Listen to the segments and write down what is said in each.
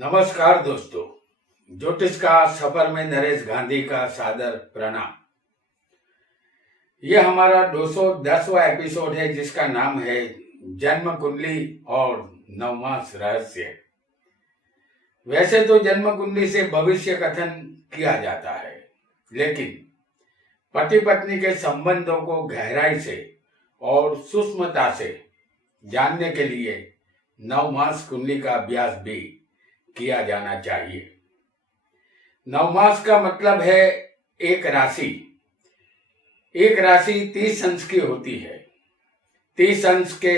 नमस्कार दोस्तों, ज्योतिष का सफर में नरेश गांधी का सादर प्रणाम। यह हमारा 210वां एपिसोड है जिसका नाम है जन्म कुंडली और नवमास रहस्य। वैसे तो जन्म कुंडली से भविष्य कथन किया जाता है, लेकिन पति पत्नी के संबंधों को गहराई से और सूक्ष्मता से जानने के लिए नवमास कुंडली का अभ्यास भी किया जाना चाहिए। नवमास का मतलब है एक राशि। एक राशि 30 अंश की होती है। 30 अंश के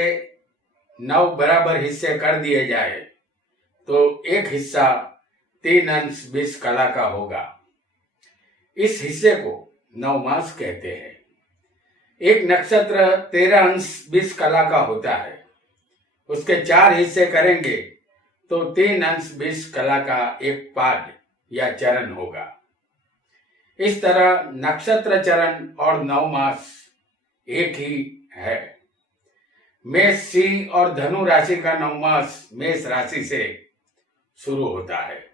9 बराबर हिस्से कर दिए जाए तो एक हिस्सा 3 अंश 20 कला का होगा। इस हिस्से को नवमास कहते हैं। एक नक्षत्र 13 अंश 20 कला का होता है। उसके 4 हिस्से करेंगे तो 3 अंश 20 कला का एक पाद या चरण होगा। इस तरह नक्षत्र चरण और नवमास एक ही है। मेष, सिंह और धनु राशि का नवमास मेष राशि से शुरू होता है।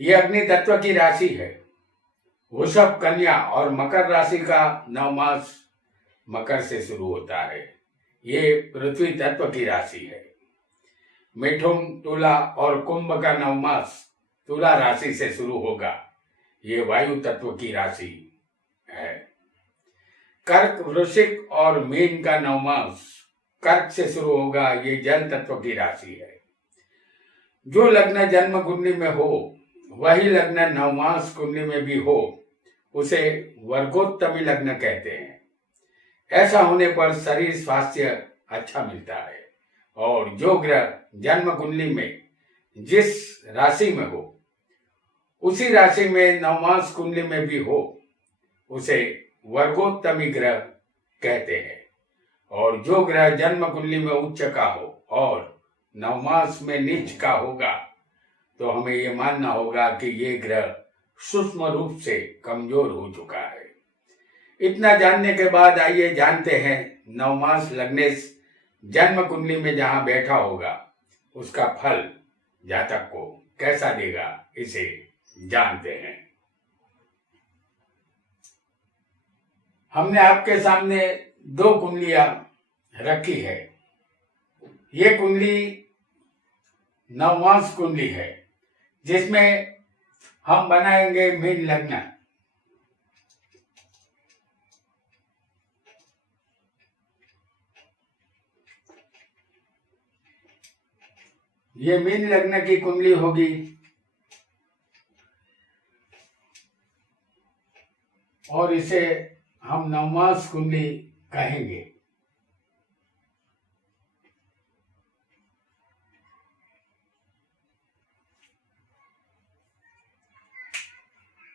यह अग्नि तत्व की राशि है। वृषभ, कन्या और मकर राशि का नवमास मकर से शुरू होता है। ये पृथ्वी तत्व की राशि है। मिथुन, तुला और कुंभ का नवमास तुला राशि से शुरू होगा। ये वायु तत्व की राशि है। कर्क, वृश्चिक और मीन का नवमास कर्क से शुरू होगा। ये जल तत्व की राशि है। जो लग्न जन्म कुंडली में हो वही लग्न नवमास कुंडली में भी हो उसे वर्गोत्तमी लग्न कहते हैं। ऐसा होने पर शरीर स्वास्थ्य अच्छा मिलता है और जो ग्रह जन्म कुंडली में जिस राशि में हो उसी राशि में नवमास कुंडली में भी हो उसे वर्गोत्तमी ग्रह कहते हैं। और जो ग्रह जन्म कुंडली में उच्च का हो और नवमास में नीच का होगा तो हमें ये मानना होगा कि ये ग्रह सूक्ष्म रूप से कमजोर हो चुका है। इतना जानने के बाद आइए जानते हैं नवमास लग्नेश जन्म कुंडली में जहां बैठा होगा उसका फल जातक को कैसा देगा, इसे जानते हैं। हमने आपके सामने 2 कुंडलियां रखी है। ये कुंडली नवमास कुंडली है जिसमें हम बनाएंगे मीन लग्न। ये मीन लग्न की कुंडली होगी। और इसे हम नवमास कुंडली कहेंगे।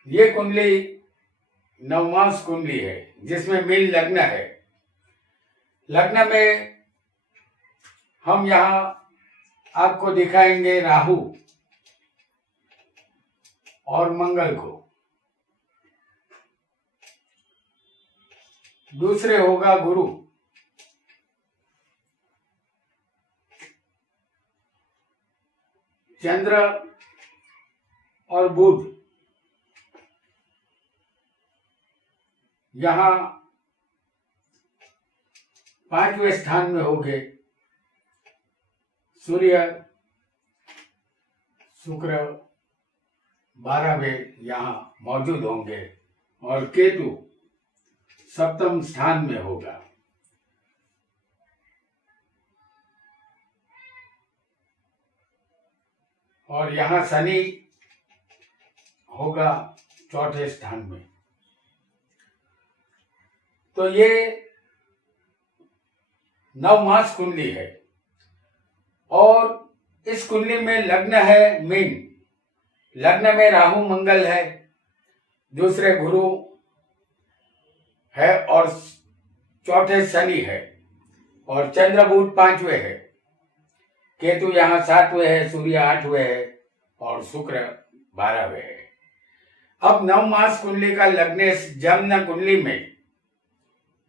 ये कुंडली नवमास कुंडली है जिसमें मीन लग्न है। लग्न में हम यहाँ आपको दिखाएंगे राहु और मंगल को। दूसरे होगा गुरु। चंद्र और बुध यहाँ 5वें स्थान में होंगे। सूर्य, शुक्र 12वें यहाँ मौजूद होंगे और केतु 7वें स्थान में होगा। और यहाँ शनि होगा 4थे स्थान में। तो ये नवमास कुंडली है और इस कुंडली में लग्न है मीन। लग्न में राहु मंगल है, दूसरे गुरु है और 4थे शनि है और चंद्र बुध 5वें है। केतु यहाँ 7वें है, सूर्य 8वें है और शुक्र 12वें है। अब नवमास कुंडली का लग्नेश जन्म कुंडली में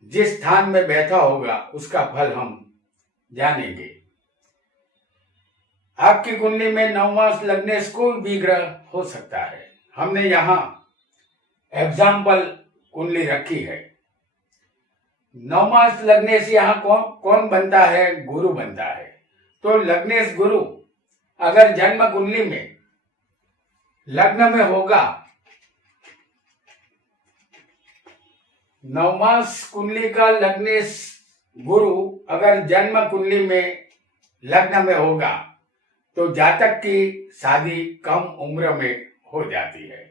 जिस स्थान में बैठा होगा उसका फल हम जानेंगे। आपकी कुंडली में नवमास लगने से कोई भी ग्रह हो सकता है। हमने यहाँ एग्जाम्पल कुंडली रखी है। नवमास लगने से यहाँ कौन कौन बनता है? गुरु बनता है। तो लग्नेश गुरु अगर जन्म कुंडली में लग्न में होगा, नवमास कुंडली का लग्नेश गुरु अगर जन्म कुंडली में लग्न में होगा तो जातक की शादी कम उम्र में हो जाती है।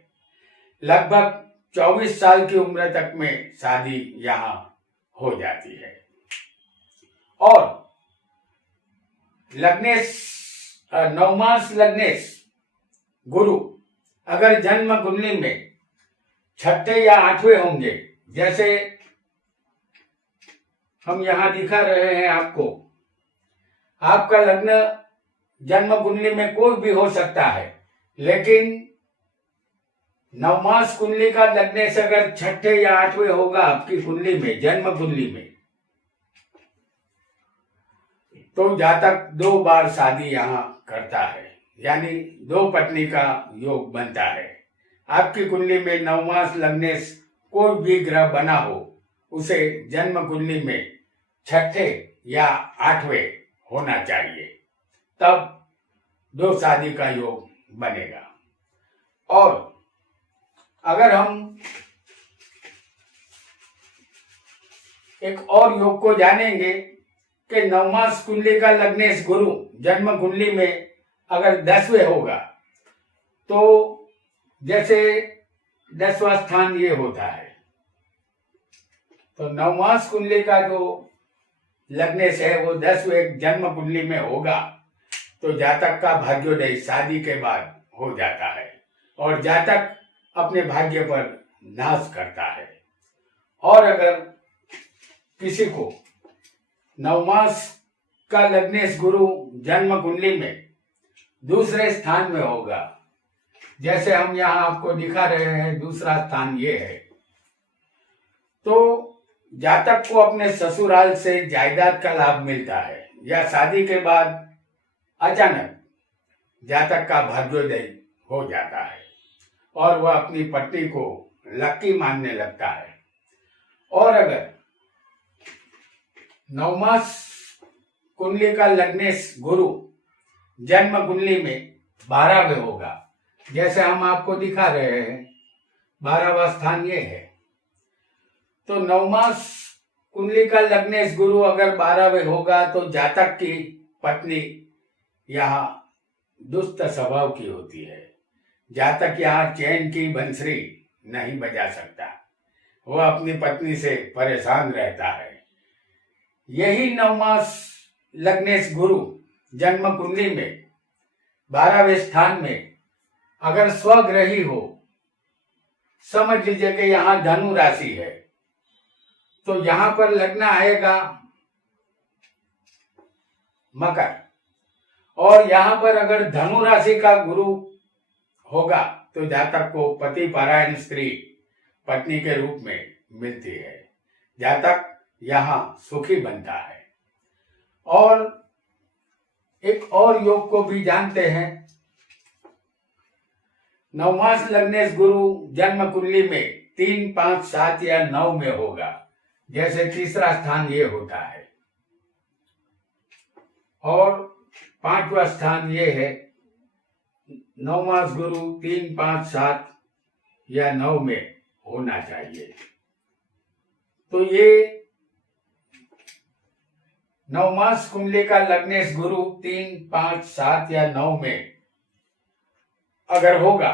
लगभग 24 साल की उम्र तक में शादी यहाँ हो जाती है। और लग्नेश नवमास लग्नेश गुरु अगर जन्म कुंडली में छठे या आठवें होंगे, जैसे हम यहाँ दिखा रहे हैं आपको, आपका लग्न जन्म कुंडली में कोई भी हो सकता है, लेकिन नवमास कुंडली का लगने से अगर छठे या आठवें होगा आपकी कुंडली में, जन्म कुंडली में, तो जातक 2 बार शादी यहाँ करता है, यानी 2 पत्नी का योग बनता है। आपकी कुंडली में नवमास लगने से कोई भी ग्रह बना हो, उसे जन्म कुंडली में छठे या आठवें होना चाहिए, तब 2 शादी का योग बनेगा। और अगर हम एक और योग को जानेंगे कि नवमास कुंडली का लग्नेश गुरु जन्म कुंडली में अगर 10वें होगा, तो जैसे 10वां स्थान ये होता है, तो नवमास कुंडली का जो लग्नेश है वो 10वें जन्म कुंडली में होगा, तो जातक का भाग्योदय शादी के बाद हो जाता है और जातक अपने भाग्य पर नाश करता है। और अगर किसी को नवमास का लग्नेश गुरु जन्म कुंडली में दूसरे स्थान में होगा, जैसे हम यहाँ आपको दिखा रहे हैं, दूसरा स्थान ये है, तो जातक को अपने ससुराल से जायदाद का लाभ मिलता है, या शादी के बाद अचानक जातक का भाग्योदय हो जाता है और वह अपनी पत्नी को लकी मानने लगता है। और अगर नवमास कुंडली का लग्नेश गुरु जन्म कुंडली में 12वें होगा, जैसे हम आपको दिखा रहे हैं, 12वां स्थान ये है, तो नवमास कुंडली का लग्नेश गुरु अगर 12वें होगा तो जातक की पत्नी यहाँ दुष्ट स्वभाव की होती है। जातक यहाँ चैन की बंसरी नहीं बजा सकता, वह अपनी पत्नी से परेशान रहता है। यही नवमास लग्नेश गुरु जन्म कुंडली में 12वें स्थान में अगर स्वग्रही हो, समझ लीजिए कि यहाँ धनु राशि है, तो यहाँ पर लग्न आएगा मकर, और यहाँ पर अगर धनु राशि का गुरु होगा तो जातक को पति परायण स्त्री पत्नी के रूप में मिलती है। जातक यहाँ सुखी बनता है। और एक और योग को भी जानते हैं, नवमास लग्नेश गुरु जन्म कुंडली में 3, 5, 7 या 9 में होगा, जैसे तीसरा स्थान ये होता है, और 5वां स्थान ये है। नवमास गुरु 3, 5, 7 या 9 में होना चाहिए। तो ये नवमास कुंडली का लग्नेश गुरु 3, 5, 7 या 9 में अगर होगा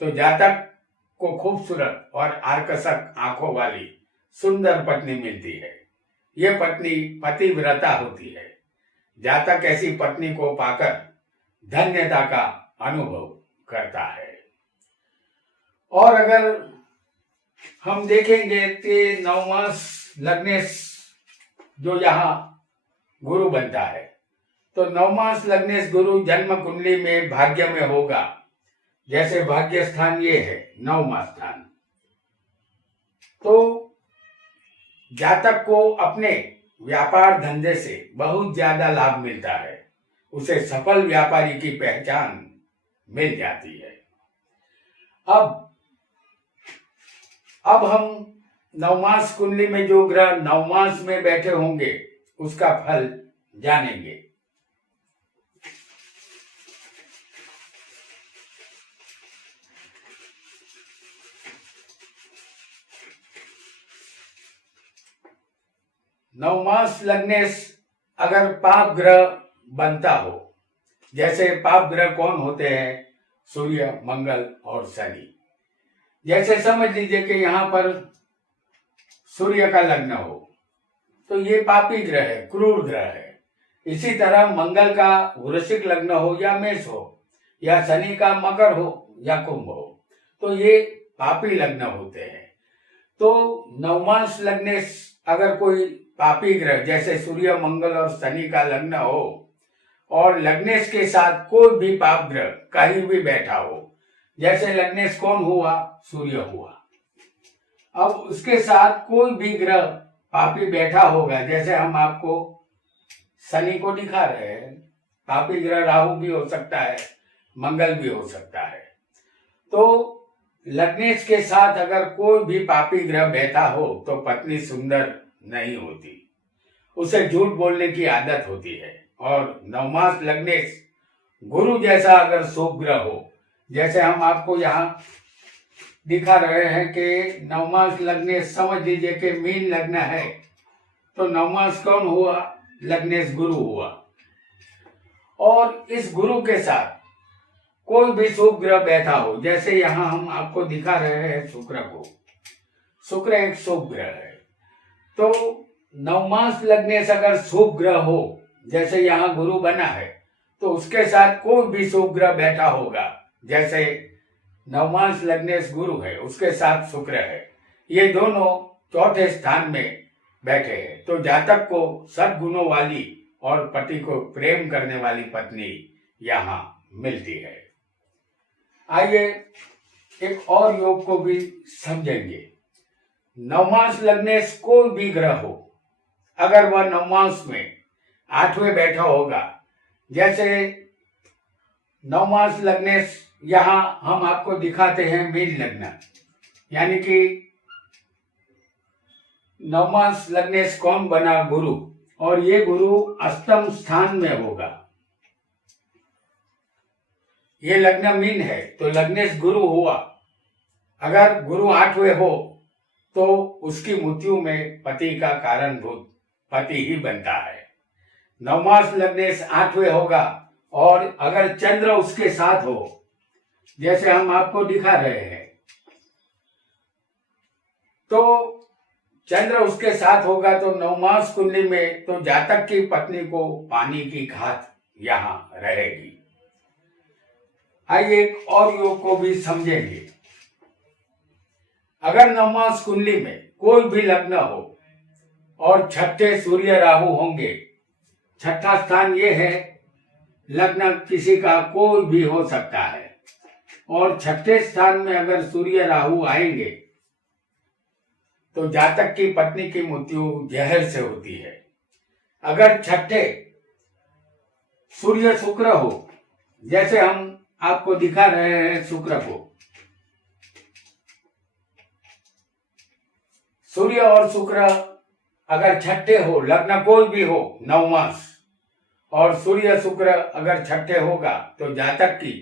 तो जातक को खूबसूरत और आकर्षक आंखों वाली सुंदर पत्नी मिलती है। ये पत्नी पतिव्रता होती है। जातक ऐसी पत्नी को पाकर धन्यता का अनुभव करता है। और अगर हम देखेंगे कि नवमास लग्नेश जो यहाँ गुरु बनता है, तो नवमास लग्नेश गुरु जन्म कुंडली में भाग्य में होगा, जैसे भाग्य स्थान ये है 9वां स्थान, तो जातक को अपने व्यापार धंधे से बहुत ज्यादा लाभ मिलता है। उसे सफल व्यापारी की पहचान मिल जाती है। अब हम नवमास कुंडली में जो ग्रह नवमास में बैठे होंगे उसका फल जानेंगे। नवमास लग्नेश अगर पाप ग्रह बनता हो, जैसे पाप ग्रह कौन होते हैं? सूर्य, मंगल और शनि। जैसे समझ लीजिए कि यहाँ पर सूर्य का लग्न हो तो ये पापी ग्रह है, क्रूर ग्रह है। इसी तरह मंगल का वृश्चिक लग्न हो या मेष हो, या शनि का मकर हो या कुंभ हो, तो ये पापी लग्न होते हैं। तो नवमास लग्नेश अगर कोई पापी ग्रह जैसे सूर्य, मंगल और शनि का लग्न हो और लग्नेश के साथ कोई भी पाप ग्रह कहीं भी बैठा हो, जैसे लग्नेश कौन हुआ? सूर्य हुआ। अब उसके साथ कोई भी ग्रह पापी बैठा होगा, जैसे हम आपको शनि को दिखा रहे हैं, पापी ग्रह राहु भी हो सकता है, मंगल भी हो सकता है। तो लग्नेश के साथ अगर कोई भी पापी ग्रह बैठा हो तो पत्नी सुंदर नहीं होती, उसे झूठ बोलने की आदत होती है। और नवमास लग्नेश गुरु जैसा अगर शुभ ग्रह हो, जैसे हम आपको यहाँ दिखा रहे हैं कि नवमास लग्नेश समझ लीजिए कि मीन लग्न है, तो नवमास कौन हुआ? लग्नेश गुरु हुआ। और इस गुरु के साथ कोई भी शुभ ग्रह बैठा हो, जैसे यहाँ हम आपको दिखा रहे हैं शुक्र को, शुक्र एक शुभ ग्रह है। तो नवमास लग्नेश अगर शुभ ग्रह हो, जैसे यहाँ गुरु बना है, तो उसके साथ कोई भी शुभ ग्रह बैठा होगा, जैसे नवमास लग्नेश गुरु है, उसके साथ शुक्र है, ये दोनों चौथे स्थान में बैठे हैं, तो जातक को सद्गुणों वाली और पति को प्रेम करने वाली पत्नी यहाँ मिलती है। आइए एक और योग को भी समझेंगे। नवमास लग्नेश कोई भी ग्रह हो, अगर वह नवमास में 8वें बैठा होगा, जैसे नवमास लग्नेश यहाँ हम आपको दिखाते हैं मीन लग्न, यानी कि नवमास लग्नेश कौन बना? गुरु। और ये गुरु अष्टम स्थान में होगा। ये लग्न मीन है तो लग्नेश गुरु हुआ। अगर गुरु 8वें हो तो उसकी मृत्यु में पति का कारणभूत पति ही बनता है। नवमास लग्नेश 8वें होगा और अगर चंद्र उसके साथ हो, जैसे हम आपको दिखा रहे हैं, तो चंद्र उसके साथ होगा तो नवमास कुंडली में तो जातक की पत्नी को पानी की घात यहाँ रहेगी। आइए एक और योग को भी समझेंगे। अगर नवमास कुंडली में कोई भी लग्न हो और छठे सूर्य राहु होंगे, छठा स्थान ये है, लग्न किसी का कोई भी हो सकता है, और छठे स्थान में अगर सूर्य राहु आएंगे तो जातक की पत्नी की मृत्यु जहर से होती है। अगर छठे सूर्य शुक्र हो, जैसे हम आपको दिखा रहे हैं शुक्र को, सूर्य और शुक्र अगर छठे हो, लग्न कोई भी हो नवमास, और सूर्य शुक्र अगर छठे होगा तो जातक की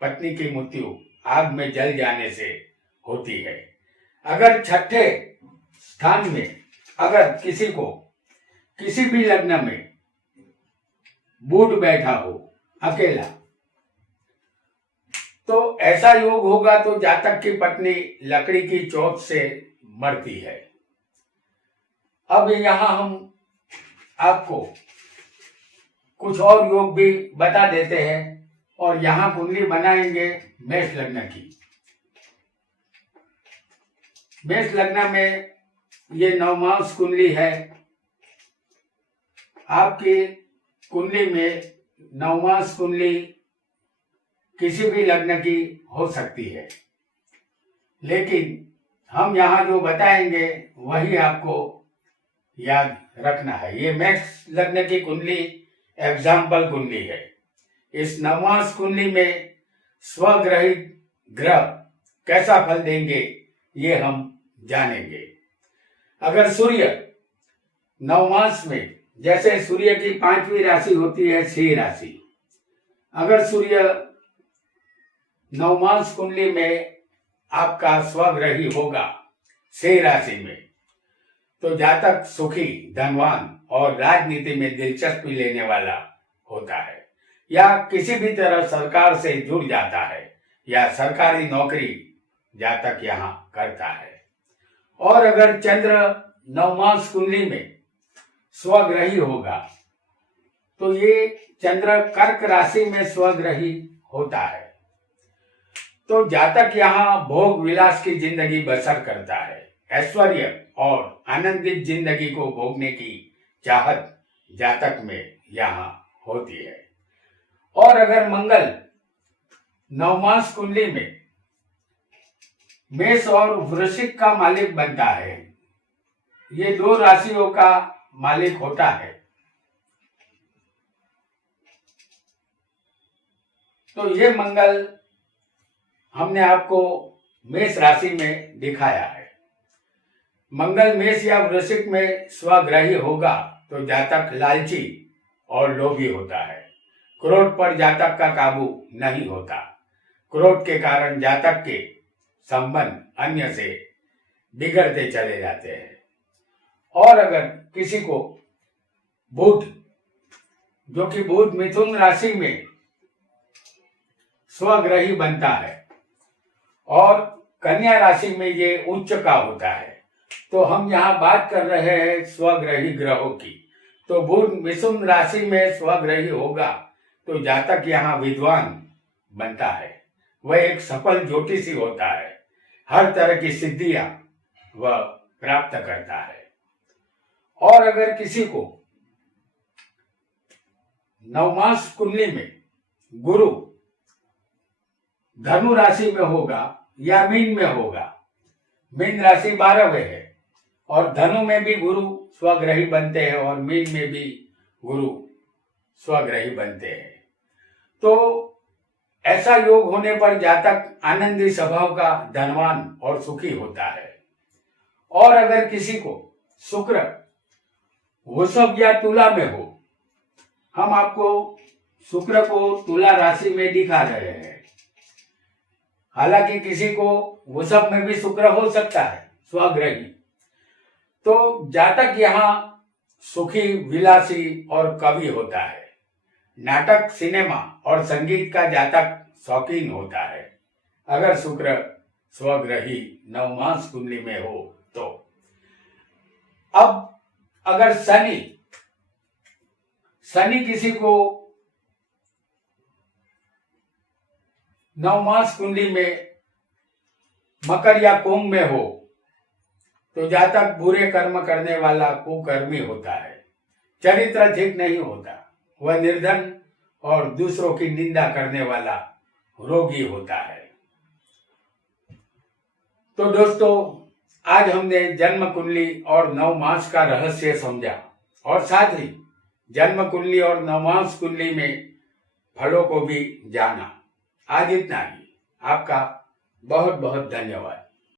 पत्नी की मृत्यु आग में जल जाने से होती है। अगर छठे स्थान में अगर किसी को किसी भी लग्न में बुध बैठा हो अकेला, तो ऐसा योग होगा तो जातक की पत्नी लकड़ी की चोट से मरती है। अब यहाँ हम आपको कुछ और योग भी बता देते हैं और यहाँ कुंडली बनाएंगे मेष लग्न की। मेष लग्न में ये नवमास कुंडली है। आपकी कुंडली में नवमास कुंडली किसी भी लग्न की हो सकती है, लेकिन हम यहाँ जो बताएंगे वही आपको याद रखना है। ये मेष लग्न की कुंडली एग्जाम्पल कुंडली है। इस नवमास कुंडली में स्वग्रही ग्रह कैसा फल देंगे ये हम जानेंगे। अगर सूर्य नवमास में, जैसे सूर्य की 5वीं राशि होती है सिंह राशि, अगर सूर्य नवमास कुंडली में आपका स्वग्रही होगा सिंह राशि में, तो जातक सुखी, धनवान और राजनीति में दिलचस्पी लेने वाला होता है, या किसी भी तरह सरकार से जुड़ जाता है, या सरकारी नौकरी जातक यहाँ करता है। और अगर चंद्र नवमास कुंडली में स्वग्रही होगा तो ये चंद्र कर्क राशि में स्वग्रही होता है, तो जातक यहाँ भोग विलास की जिंदगी बसर करता है, ऐश्वर्य और आनंदित जिंदगी को भोगने की चाहत जातक में यहाँ होती है। और अगर मंगल नवमास कुंडली में मेष और वृश्चिक का मालिक बनता है, ये 2 राशियों का मालिक होता है, तो ये मंगल हमने आपको मेष राशि में दिखाया है। मंगल मेष या वृश्चिक में स्वग्रही होगा तो जातक लालची और लोभी होता है। क्रोध पर जातक का काबू नहीं होता। क्रोध के कारण जातक के संबंध अन्य से बिगड़ते चले जाते हैं। और अगर किसी को बुध, जो कि बुध मिथुन राशि में स्वग्रही बनता है और कन्या राशि में ये उच्च का होता है, तो हम यहाँ बात कर रहे हैं स्वग्रही ग्रहों की। तो बुध मिथुन राशि में स्वग्रही होगा तो जातक यहाँ विद्वान बनता है, वह एक सफल ज्योतिषी होता है, हर तरह की सिद्धियां वह प्राप्त करता है। और अगर किसी को नवमास कुंडली में गुरु धनु राशि में होगा या मीन में होगा, मीन राशि 12वें है और धनु में भी गुरु स्वग्रही बनते हैं और मीन में भी गुरु स्वग्रही बनते हैं, तो ऐसा योग होने पर जातक आनंदी स्वभाव का धनवान और सुखी होता है। और अगर किसी को शुक्र वृषभ या तुला में हो, हम आपको शुक्र को तुला राशि में दिखा रहे हैं, हालांकि किसी को वृषभ में भी शुक्र हो सकता है स्वग्रही, तो जातक यहाँ सुखी, विलासी और कवि होता है। नाटक, सिनेमा और संगीत का जातक शौकीन होता है अगर शुक्र स्वग्रही नवमास कुंडली में हो तो। अब अगर शनि किसी को नवमास कुंडली में मकर या कुंभ में हो तो जातक बुरे कर्म करने वाला कुकर्मी होता है, चरित्र ठीक नहीं होता, वह निर्धन और दूसरों की निंदा करने वाला रोगी होता है। तो दोस्तों, आज हमने जन्म कुंडली और नवमास का रहस्य समझा और साथ ही जन्म कुंडली और नवमास कुंडली में फलों को भी जाना। आज इतना ही। आपका बहुत बहुत धन्यवाद।